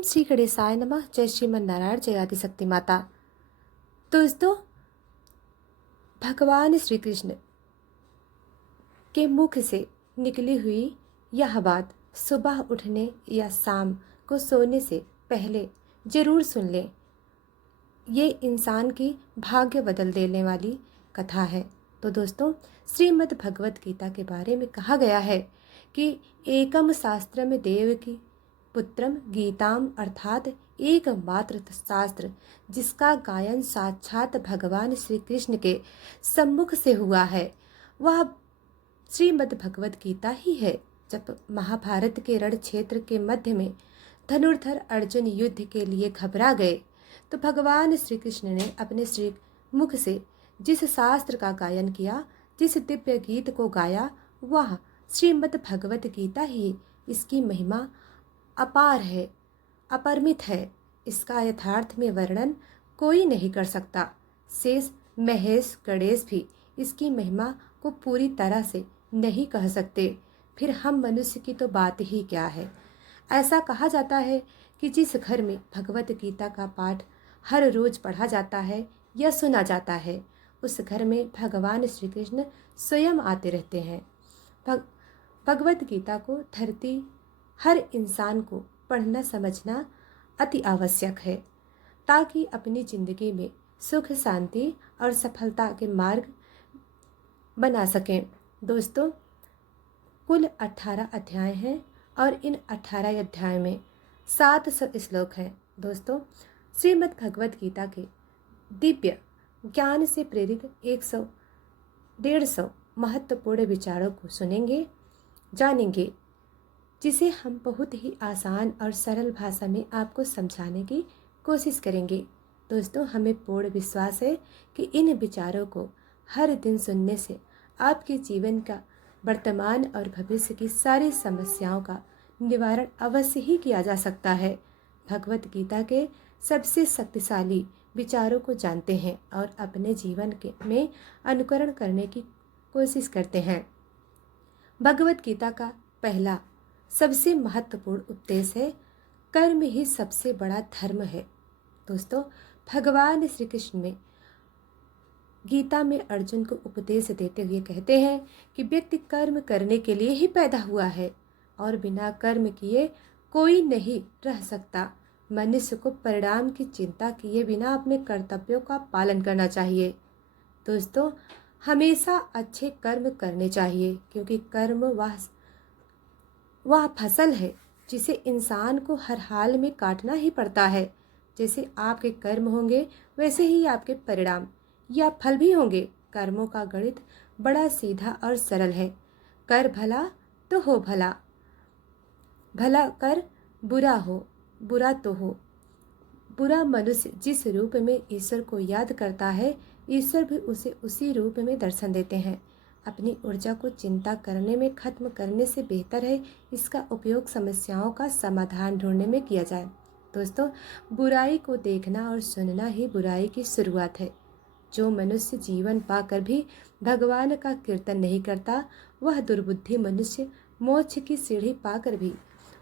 ओम श्री गणेशाय नमः। जय श्रीमन नारायण, जय आदिशक्ति माता। दोस्तों, भगवान श्री कृष्ण के मुख से निकली हुई यह बात सुबह उठने या शाम को सोने से पहले जरूर सुन लें। ये इंसान की भाग्य बदल देने वाली कथा है। तो दोस्तों, श्रीमद् भगवत गीता के बारे में कहा गया है कि एकम शास्त्रम देवकी पुत्रम गीताम, अर्थात एकमात्र शास्त्र जिसका गायन साक्षात भगवान श्री कृष्ण के सम्मुख से हुआ है, वह श्रीमद् भगवत गीता ही है। जब महाभारत के रण क्षेत्र के मध्य में धनुर्धर अर्जुन युद्ध के लिए घबरा गए, तो भगवान श्री कृष्ण ने अपने श्री मुख से जिस शास्त्र का गायन किया, जिस दिव्य गीत को गाया, वह श्रीमद् भगवत गीता ही। इसकी महिमा अपार है, अपरिमित है। इसका यथार्थ में वर्णन कोई नहीं कर सकता। शेष महेश गणेश भी इसकी महिमा को पूरी तरह से नहीं कह सकते, फिर हम मनुष्य की तो बात ही क्या है। ऐसा कहा जाता है कि जिस घर में भगवत गीता का पाठ हर रोज पढ़ा जाता है या सुना जाता है, उस घर में भगवान श्री कृष्ण स्वयं आते रहते हैं। भगवत गीता को धरती हर इंसान को पढ़ना समझना अति आवश्यक है, ताकि अपनी जिंदगी में सुख, शांति और सफलता के मार्ग बना सकें। दोस्तों, कुल 18 अध्याय हैं और इन 18 अध्याय में 700 श्लोक हैं। दोस्तों, श्रीमद् भगवत गीता के दिव्य ज्ञान से प्रेरित 100-150 महत्वपूर्ण विचारों को सुनेंगे, जानेंगे, जिसे हम बहुत ही आसान और सरल भाषा में आपको समझाने की कोशिश करेंगे। दोस्तों, हमें पूर्ण विश्वास है कि इन विचारों को हर दिन सुनने से आपके जीवन का वर्तमान और भविष्य की सारी समस्याओं का निवारण अवश्य ही किया जा सकता है। भगवत गीता के सबसे शक्तिशाली विचारों को जानते हैं और अपने जीवन में अनुकरण करने की कोशिश करते हैं। भगवत गीता का पहला सबसे महत्वपूर्ण उपदेश है, कर्म ही सबसे बड़ा धर्म है। दोस्तों, भगवान श्री कृष्ण में गीता में अर्जुन को उपदेश देते हुए कहते हैं कि व्यक्ति कर्म करने के लिए ही पैदा हुआ है और बिना कर्म किए कोई नहीं रह सकता। मनुष्य को परिणाम की चिंता किए बिना अपने कर्तव्यों का पालन करना चाहिए। दोस्तों, हमेशा अच्छे कर्म करने चाहिए, क्योंकि कर्म वह फसल है जिसे इंसान को हर हाल में काटना ही पड़ता है। जैसे आपके कर्म होंगे, वैसे ही आपके परिणाम या फल भी होंगे। कर्मों का गणित बड़ा सीधा और सरल है। कर भला तो हो भला, भला कर बुरा हो, बुरा तो हो। बुरा मनुष्य जिस रूप में ईश्वर को याद करता है, ईश्वर भी उसे उसी रूप में दर्शन देते हैं। अपनी ऊर्जा को चिंता करने में खत्म करने से बेहतर है इसका उपयोग समस्याओं का समाधान ढूंढने में किया जाए। दोस्तों, बुराई को देखना और सुनना ही बुराई की शुरुआत है। जो मनुष्य जीवन पाकर भी भगवान का कीर्तन नहीं करता, वह दुर्बुद्धि मनुष्य मोक्ष की सीढ़ी पाकर भी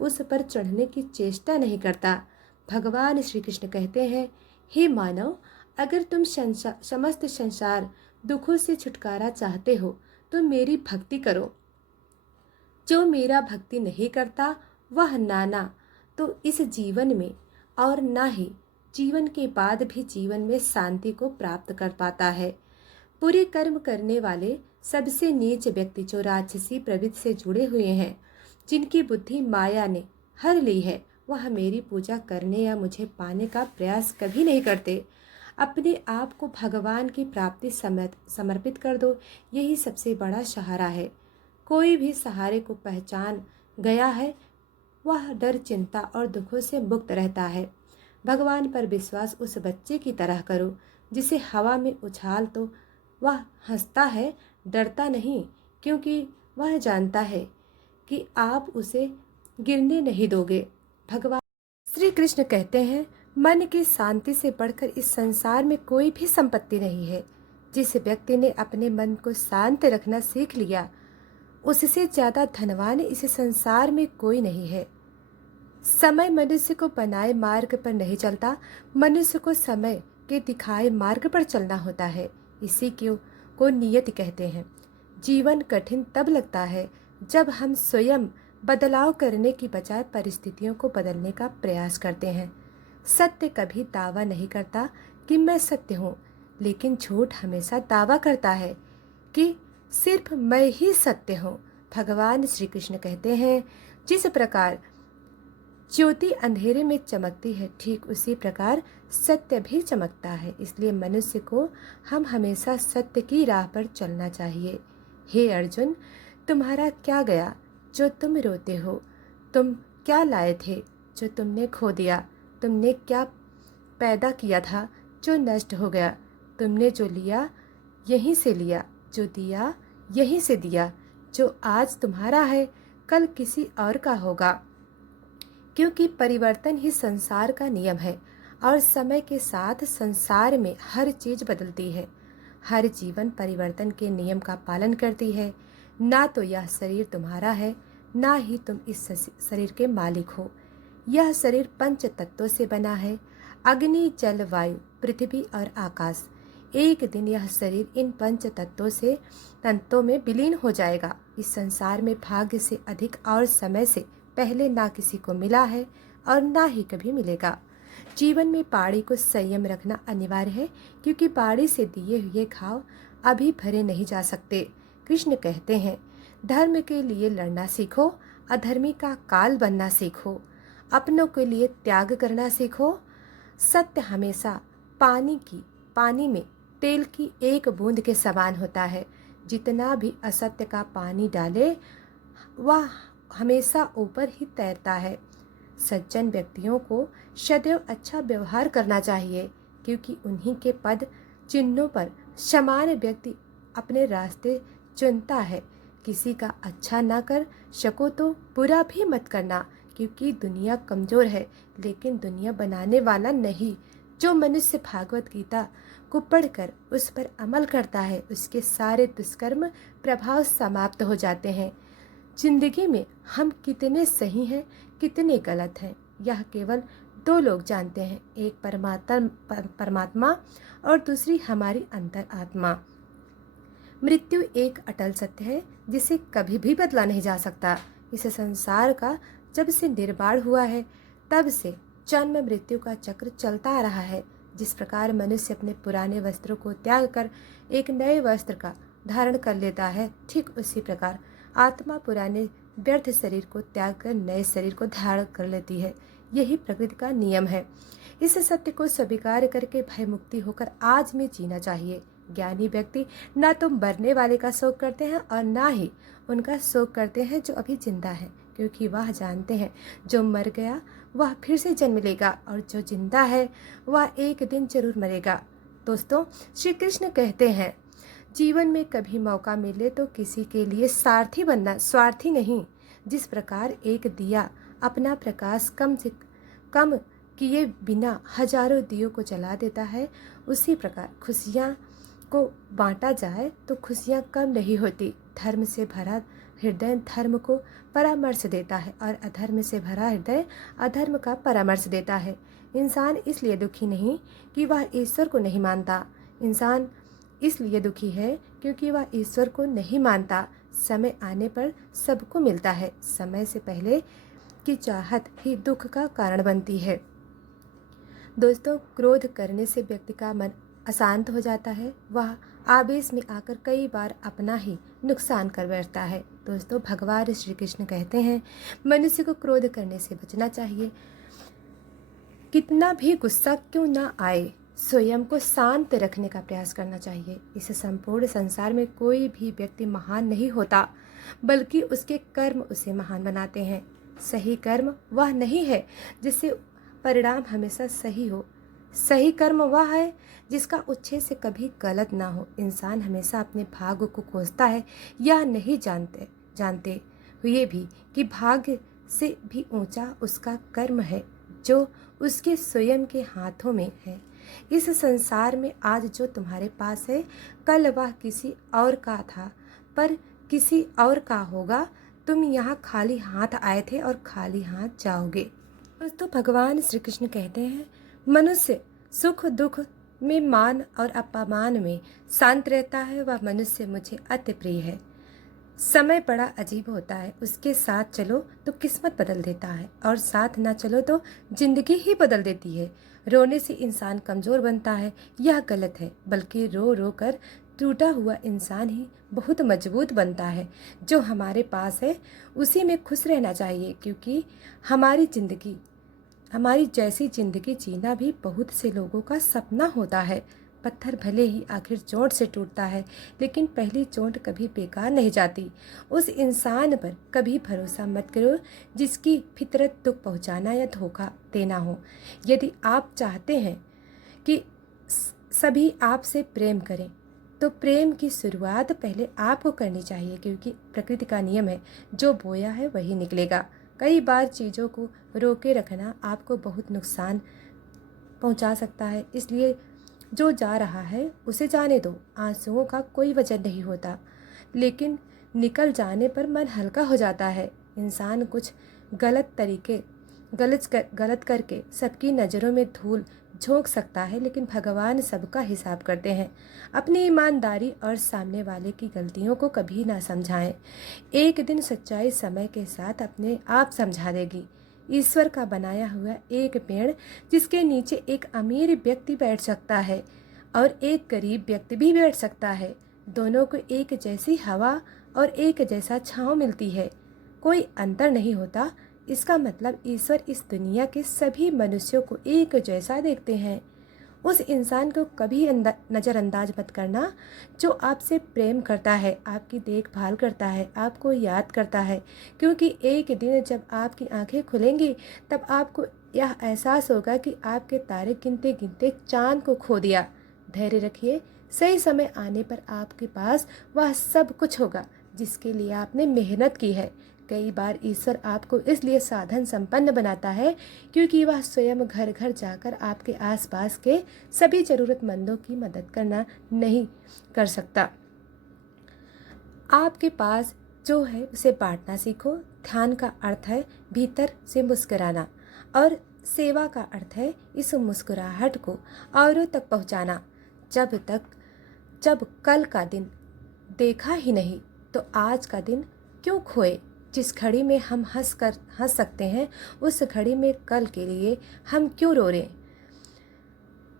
उस पर चढ़ने की चेष्टा नहीं करता। भगवान श्री कृष्ण कहते हैं, हे मानव, अगर तुम समस्त संसार दुखों से छुटकारा चाहते हो तो मेरी भक्ति करो। जो मेरा भक्ति नहीं करता, वह नाना तो इस जीवन में और ना ही जीवन के बाद भी जीवन में शांति को प्राप्त कर पाता है। बुरे कर्म करने वाले सबसे नीच व्यक्ति जो राक्षसी प्रवृत्ति से जुड़े हुए हैं, जिनकी बुद्धि माया ने हर ली है, वह मेरी पूजा करने या मुझे पाने का प्रयास कभी नहीं करते। अपने आप को भगवान की प्राप्ति समर्पित कर दो, यही सबसे बड़ा सहारा है। कोई भी सहारे को पहचान गया है, वह डर, चिंता और दुखों से मुक्त रहता है। भगवान पर विश्वास उस बच्चे की तरह करो जिसे हवा में उछाल तो वह हंसता है, डरता नहीं, क्योंकि वह जानता है कि आप उसे गिरने नहीं दोगे। भगवान श्री कृष्ण कहते हैं, मन की शांति से बढ़कर इस संसार में कोई भी संपत्ति नहीं है। जिस व्यक्ति ने अपने मन को शांत रखना सीख लिया, उससे ज्यादा धनवान इस संसार में कोई नहीं है। समय मनुष्य को बनाए मार्ग पर नहीं चलता, मनुष्य को समय के दिखाए मार्ग पर चलना होता है। इसी को नियति कहते हैं। जीवन कठिन तब लगता है जब हम स्वयं बदलाव करने की बजाय परिस्थितियों को बदलने का प्रयास करते हैं। सत्य कभी दावा नहीं करता कि मैं सत्य हूँ, लेकिन झूठ हमेशा दावा करता है कि सिर्फ मैं ही सत्य हूँ। भगवान श्री कृष्ण कहते हैं, जिस प्रकार ज्योति अंधेरे में चमकती है, ठीक उसी प्रकार सत्य भी चमकता है। इसलिए मनुष्य को हम हमेशा सत्य की राह पर चलना चाहिए। हे अर्जुन, तुम्हारा क्या गया जो तुम रोते हो? तुम क्या लाए थे जो तुमने खो दिया? तुमने क्या पैदा किया था जो नष्ट हो गया? तुमने जो लिया यहीं से लिया, जो दिया यहीं से दिया। जो आज तुम्हारा है कल किसी और का होगा, क्योंकि परिवर्तन ही संसार का नियम है और समय के साथ संसार में हर चीज बदलती है। हर जीवन परिवर्तन के नियम का पालन करती है। ना तो यह शरीर तुम्हारा है, ना ही तुम इस शरीर के मालिक हो। यह शरीर पंच तत्वों से बना है, अग्नि, जल, वायु, पृथ्वी और आकाश। एक दिन यह शरीर इन पंच तत्वों में विलीन हो जाएगा। इस संसार में भाग्य से अधिक और समय से पहले ना किसी को मिला है और ना ही कभी मिलेगा। जीवन में पाड़ी को संयम रखना अनिवार्य है, क्योंकि पाड़ी से दिए हुए घाव अभी भरे नहीं जा सकते। कृष्ण कहते हैं, धर्म के लिए लड़ना सीखो, अधर्मी का काल बनना सीखो, अपनों के लिए त्याग करना सीखो। सत्य हमेशा पानी में तेल की एक बूंद के समान होता है। जितना भी असत्य का पानी डाले वह हमेशा ऊपर ही तैरता है। सज्जन व्यक्तियों को सदैव अच्छा व्यवहार करना चाहिए, क्योंकि उन्हीं के पद चिन्हों पर समान व्यक्ति अपने रास्ते चुनता है। किसी का अच्छा ना कर सको तो बुरा भी मत करना, क्योंकि दुनिया कमजोर है, लेकिन दुनिया बनाने वाला नहीं। जो मनुष्य भागवत गीता को पढ़कर उस पर अमल करता है, उसके सारे दुष्कर्म प्रभाव समाप्त हो जाते हैं। जिंदगी में हम कितने सही हैं, कितने गलत हैं, यह केवल दो लोग जानते हैं, एक परमात्मा और दूसरी हमारी अंतर आत्मा। मृत्यु एक अटल सत्य है, जिसे कभी भी बदला नहीं जा सकता। इस संसार का जब से निर्माण हुआ है, तब से जन्म मृत्यु का चक्र चलता आ रहा है। जिस प्रकार मनुष्य अपने पुराने वस्त्रों को त्याग कर एक नए वस्त्र का धारण कर लेता है, ठीक उसी प्रकार आत्मा पुराने व्यर्थ शरीर को त्याग कर नए शरीर को धारण कर लेती है। यही प्रकृति का नियम है। इस सत्य को स्वीकार करके भय मुक्ति होकर आज में जीना चाहिए। ज्ञानी व्यक्ति ना तो मरने वाले का शोक करते हैं और ना ही उनका शोक करते हैं जो अभी जिंदा है, क्योंकि वह जानते हैं जो मर गया वह फिर से जन्म लेगा और जो जिंदा है वह एक दिन जरूर मरेगा। दोस्तों, श्री कृष्ण कहते हैं, जीवन में कभी मौका मिले तो किसी के लिए सारथी बनना, स्वार्थी नहीं। जिस प्रकार एक दिया अपना प्रकाश कम से कम किए बिना हजारों दियों को जला देता है, उसी प्रकार खुशियाँ को बांटा जाए तो खुशियाँ कम नहीं होती। धर्म से भरा हृदय धर्म को परामर्श देता है और अधर्म से भरा हृदय अधर्म का परामर्श देता है। इंसान इसलिए दुखी नहीं कि वह ईश्वर को नहीं मानता, इंसान इसलिए दुखी है क्योंकि वह ईश्वर को नहीं मानता। समय आने पर सबको मिलता है, समय से पहले की चाहत ही दुख का कारण बनती है। दोस्तों, क्रोध करने से व्यक्ति का मन अशांत हो जाता है, वह आवेश में आकर कई बार अपना ही नुकसान कर बैठता है। दोस्तों, भगवान श्री कृष्ण कहते हैं, मनुष्य को क्रोध करने से बचना चाहिए। कितना भी गुस्सा क्यों ना आए, स्वयं को शांत रखने का प्रयास करना चाहिए। इस संपूर्ण संसार में कोई भी व्यक्ति महान नहीं होता, बल्कि उसके कर्म उसे महान बनाते हैं। सही कर्म वह नहीं है जिससे परिणाम हमेशा सही हो, सही कर्म वह है जिसका उच्छेद से कभी गलत ना हो। इंसान हमेशा अपने भाग्य को खोजता है, यह नहीं जानते हुए भी कि भाग्य से भी ऊंचा उसका कर्म है जो उसके स्वयं के हाथों में है। इस संसार में आज जो तुम्हारे पास है, कल वह किसी और का था, पर किसी और का होगा। तुम यहाँ खाली हाथ आए थे और खाली हाथ जाओगे। तो भगवान श्री कृष्ण कहते हैं, मनुष्य सुख दुख में, मान और अपमान में शांत रहता है, वह मनुष्य मुझे अति प्रिय है। समय बड़ा अजीब होता है, उसके साथ चलो तो किस्मत बदल देता है और साथ ना चलो तो जिंदगी ही बदल देती है। रोने से इंसान कमज़ोर बनता है, यह गलत है, बल्कि रो रो कर टूटा हुआ इंसान ही बहुत मजबूत बनता है। जो हमारे पास है उसी में खुश रहना चाहिए, क्योंकि हमारी जैसी ज़िंदगी जीना भी बहुत से लोगों का सपना होता है। पत्थर भले ही आखिर चोट से टूटता है, लेकिन पहली चोट कभी बेकार नहीं जाती। उस इंसान पर कभी भरोसा मत करो जिसकी फितरत दुख पहुंचाना या धोखा देना हो। यदि आप चाहते हैं कि सभी आपसे प्रेम करें, तो प्रेम की शुरुआत पहले आपको करनी चाहिए, क्योंकि प्रकृति का नियम है, जो बोया है वही निकलेगा। कई बार चीज़ों को रोके रखना आपको बहुत नुकसान पहुंचा सकता है, इसलिए जो जा रहा है उसे जाने दो। आंसुओं का कोई वजन नहीं होता, लेकिन निकल जाने पर मन हल्का हो जाता है। इंसान कुछ गलत करके सबकी नज़रों में धूल झोंक सकता है, लेकिन भगवान सबका हिसाब करते हैं। अपनी ईमानदारी और सामने वाले की गलतियों को कभी ना समझाएं। एक दिन सच्चाई समय के साथ अपने आप समझा देगी। ईश्वर का बनाया हुआ एक पेड़ जिसके नीचे एक अमीर व्यक्ति बैठ सकता है और एक गरीब व्यक्ति भी बैठ सकता है। दोनों को एक जैसी हवा और एक जैसा छांव मिलती है, कोई अंतर नहीं होता। इसका मतलब ईश्वर इस दुनिया के सभी मनुष्यों को एक जैसा देखते हैं। उस इंसान को कभी नज़रअंदाज मत करना जो आपसे प्रेम करता है, आपकी देखभाल करता है, आपको याद करता है, क्योंकि एक दिन जब आपकी आंखें खुलेंगी तब आपको यह एहसास होगा कि आपके तारे गिनते गिनते चांद को खो दिया। धैर्य रखिए, सही समय आने पर आपके पास वह सब कुछ होगा जिसके लिए आपने मेहनत की है। कई बार ईश्वर आपको इसलिए साधन संपन्न बनाता है क्योंकि वह स्वयं घर घर जाकर आपके आसपास के सभी ज़रूरतमंदों की मदद करना नहीं कर सकता। आपके पास जो है उसे बांटना सीखो। ध्यान का अर्थ है भीतर से मुस्कुराना, और सेवा का अर्थ है इस मुस्कुराहट को औरों तक पहुंचाना। जब कल का दिन देखा ही नहीं तो आज का दिन क्यों खोए। जिस घड़ी में हम हंस सकते हैं, उस घड़ी में कल के लिए हम क्यों रो रहे।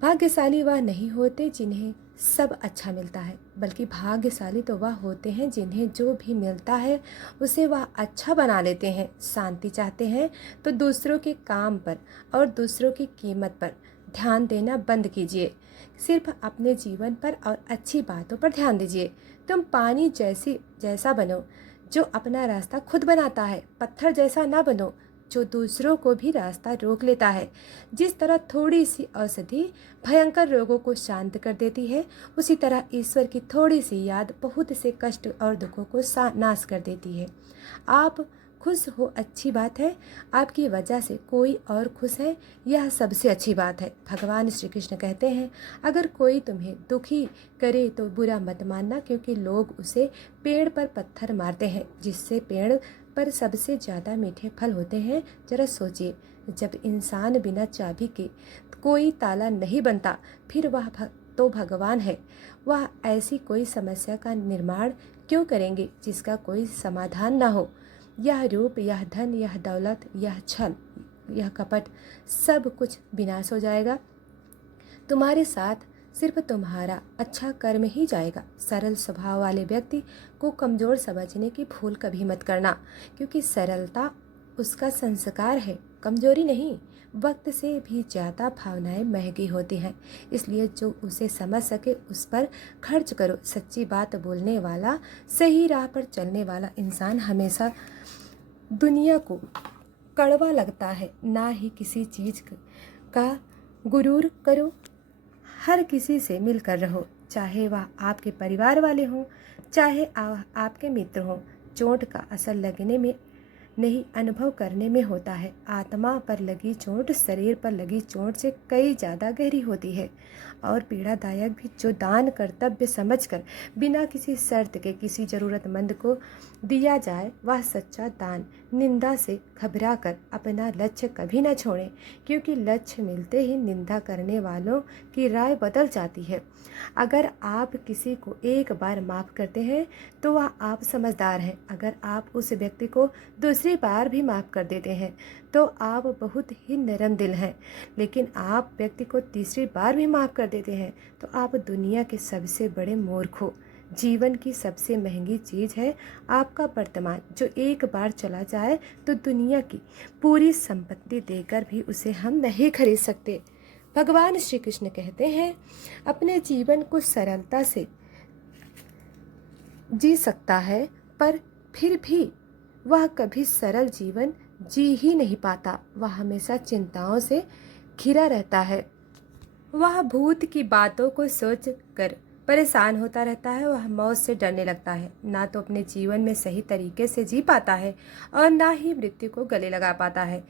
भाग्यशाली वह नहीं होते जिन्हें सब अच्छा मिलता है, बल्कि भाग्यशाली तो वह होते हैं जिन्हें जो भी मिलता है उसे वह अच्छा बना लेते हैं। शांति चाहते हैं तो दूसरों के काम पर और दूसरों की कीमत पर ध्यान देना बंद कीजिए। सिर्फ अपने जीवन पर और अच्छी बातों पर ध्यान दीजिए। तुम पानी जैसा बनो जो अपना रास्ता खुद बनाता है, पत्थर जैसा ना बनो जो दूसरों को भी रास्ता रोक लेता है। जिस तरह थोड़ी सी औषधि भयंकर रोगों को शांत कर देती है, उसी तरह ईश्वर की थोड़ी सी याद बहुत से कष्ट और दुखों को नाश कर देती है। आप खुश हो, अच्छी बात है, आपकी वजह से कोई और खुश है, यह सबसे अच्छी बात है। भगवान श्री कृष्ण कहते हैं, अगर कोई तुम्हें दुखी करे तो बुरा मत मानना, क्योंकि लोग उसे पेड़ पर पत्थर मारते हैं जिससे पेड़ पर सबसे ज़्यादा मीठे फल होते हैं। जरा सोचिए, जब इंसान बिना चाबी के कोई ताला नहीं बनता, फिर वह तो भगवान है, वह ऐसी कोई समस्या का निर्माण क्यों करेंगे जिसका कोई समाधान ना हो। यह रूप, यह धन, यह दौलत, यह छल, यह कपट, सब कुछ विनाश हो जाएगा। तुम्हारे साथ सिर्फ तुम्हारा अच्छा कर्म ही जाएगा। सरल स्वभाव वाले व्यक्ति को कमज़ोर समझने की भूल कभी मत करना, क्योंकि सरलता उसका संस्कार है, कमजोरी नहीं। वक्त से भी ज़्यादा भावनाएं महंगी होती हैं, इसलिए जो उसे समझ सके उस पर खर्च करो। सच्ची बात बोलने वाला, सही राह पर चलने वाला इंसान हमेशा दुनिया को कड़वा लगता है। ना ही किसी चीज़ का गुरूर करो, हर किसी से मिलकर रहो, चाहे वह आपके परिवार वाले हों, चाहे आपके मित्र हों। चोट का असर लगने में नहीं अनुभव करने में होता है। आत्मा पर लगी चोट शरीर पर लगी चोट से कई ज़्यादा गहरी होती है और पीड़ादायक भी। जो दान कर्तव्य समझकर बिना किसी शर्त के किसी ज़रूरतमंद को दिया जाए वह सच्चा दान। निंदा से घबरा कर अपना लक्ष्य कभी न छोड़ें, क्योंकि लक्ष्य मिलते ही निंदा करने वालों की राय बदल जाती है। अगर आप किसी को एक बार माफ़ करते हैं तो वह आप समझदार हैं। अगर आप उस व्यक्ति को दूसरी बार भी माफ़ कर देते हैं तो आप बहुत ही नरम दिल हैं। लेकिन आप व्यक्ति को तीसरी बार भी माफ़ कर देते हैं तो आप दुनिया के सबसे बड़े मूर्ख हो। जीवन की सबसे महंगी चीज़ है आपका वर्तमान, जो एक बार चला जाए तो दुनिया की पूरी संपत्ति देकर भी उसे हम नहीं खरीद सकते। भगवान श्री कृष्ण कहते हैं, अपने जीवन को सरलता से जी सकता है पर फिर भी वह कभी सरल जीवन जी ही नहीं पाता। वह हमेशा चिंताओं से घिरा रहता है। वह भूत की बातों को सोच कर परेशान होता रहता है। वह मौत से डरने लगता है। ना तो अपने जीवन में सही तरीके से जी पाता है और ना ही मृत्यु को गले लगा पाता है।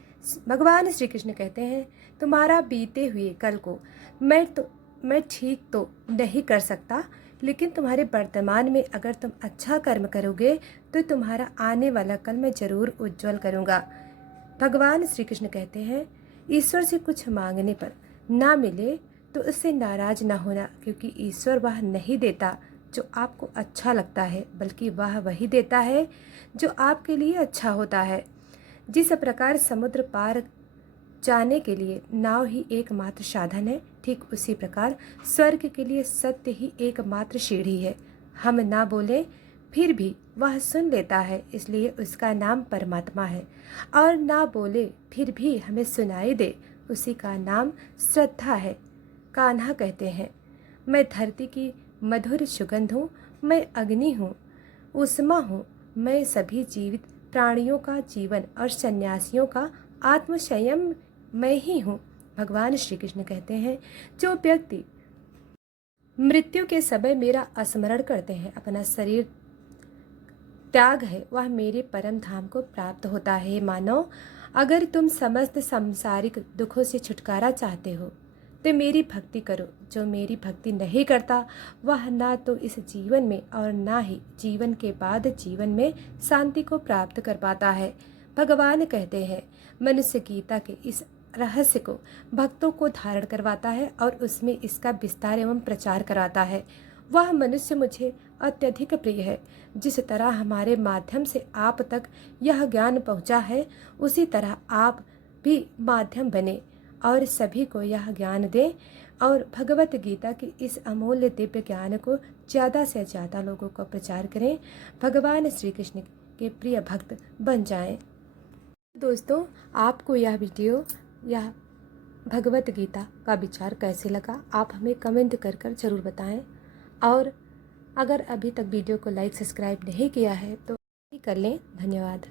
भगवान श्री कृष्ण कहते हैं, तुम्हारा बीते हुए कल को मैं ठीक तो नहीं कर सकता, लेकिन तुम्हारे वर्तमान में अगर तुम अच्छा कर्म करोगे तो तुम्हारा आने वाला कल मैं जरूर उज्जवल करूँगा। भगवान श्री कृष्ण कहते हैं, ईश्वर से कुछ मांगने पर ना मिले तो उससे नाराज ना होना, क्योंकि ईश्वर वह नहीं देता जो आपको अच्छा लगता है, बल्कि वह वही देता है जो आपके लिए अच्छा होता है। जिस प्रकार समुद्र पार जाने के लिए नाव ही एकमात्र साधन है, ठीक उसी प्रकार स्वर्ग के लिए सत्य ही एकमात्र सीढ़ी है। हम ना बोले फिर भी वह सुन लेता है, इसलिए उसका नाम परमात्मा है। और ना बोले फिर भी हमें सुनाई दे, उसी का नाम श्रद्धा है। कान्हा कहते हैं, मैं धरती की मधुर सुगंध हूँ, मैं अग्नि हूँ, उष्मा हूँ, मैं सभी जीवित प्राणियों का जीवन और सन्यासियों का आत्मसंयम मैं ही हूँ। भगवान श्री कृष्ण कहते हैं, जो व्यक्ति मृत्यु के समय मेरा स्मरण करते हैं, अपना शरीर त्याग है, वह मेरे परम धाम को प्राप्त होता है। मानो अगर तुम समस्त सांसारिक दुखों से छुटकारा चाहते हो तो मेरी भक्ति करो। जो मेरी भक्ति नहीं करता वह ना तो इस जीवन में और ना ही जीवन के बाद जीवन में शांति को प्राप्त कर पाता है। भगवान कहते हैं, मनुष्य गीता के इस रहस्य को भक्तों को धारण करवाता है और उसमें इसका विस्तार एवं प्रचार कराता है। वह मनुष्य मुझे अत्यधिक प्रिय है। जिस तरह हमारे माध्यम से आप तक यह ज्ञान पहुंचा है, उसी तरह आप भी माध्यम बने और सभी को यह ज्ञान दें और भगवत गीता की इस अमूल्य दिव्य ज्ञान को ज़्यादा से ज़्यादा लोगों को प्रचार करें। भगवान श्री कृष्ण के प्रिय भक्त बन जाएं। दोस्तों, आपको यह वीडियो या भगवत गीता का विचार कैसे लगा, आप हमें कमेंट कर ज़रूर बताएं। और अगर अभी तक वीडियो को लाइक सब्सक्राइब नहीं किया है तो कर लें। धन्यवाद।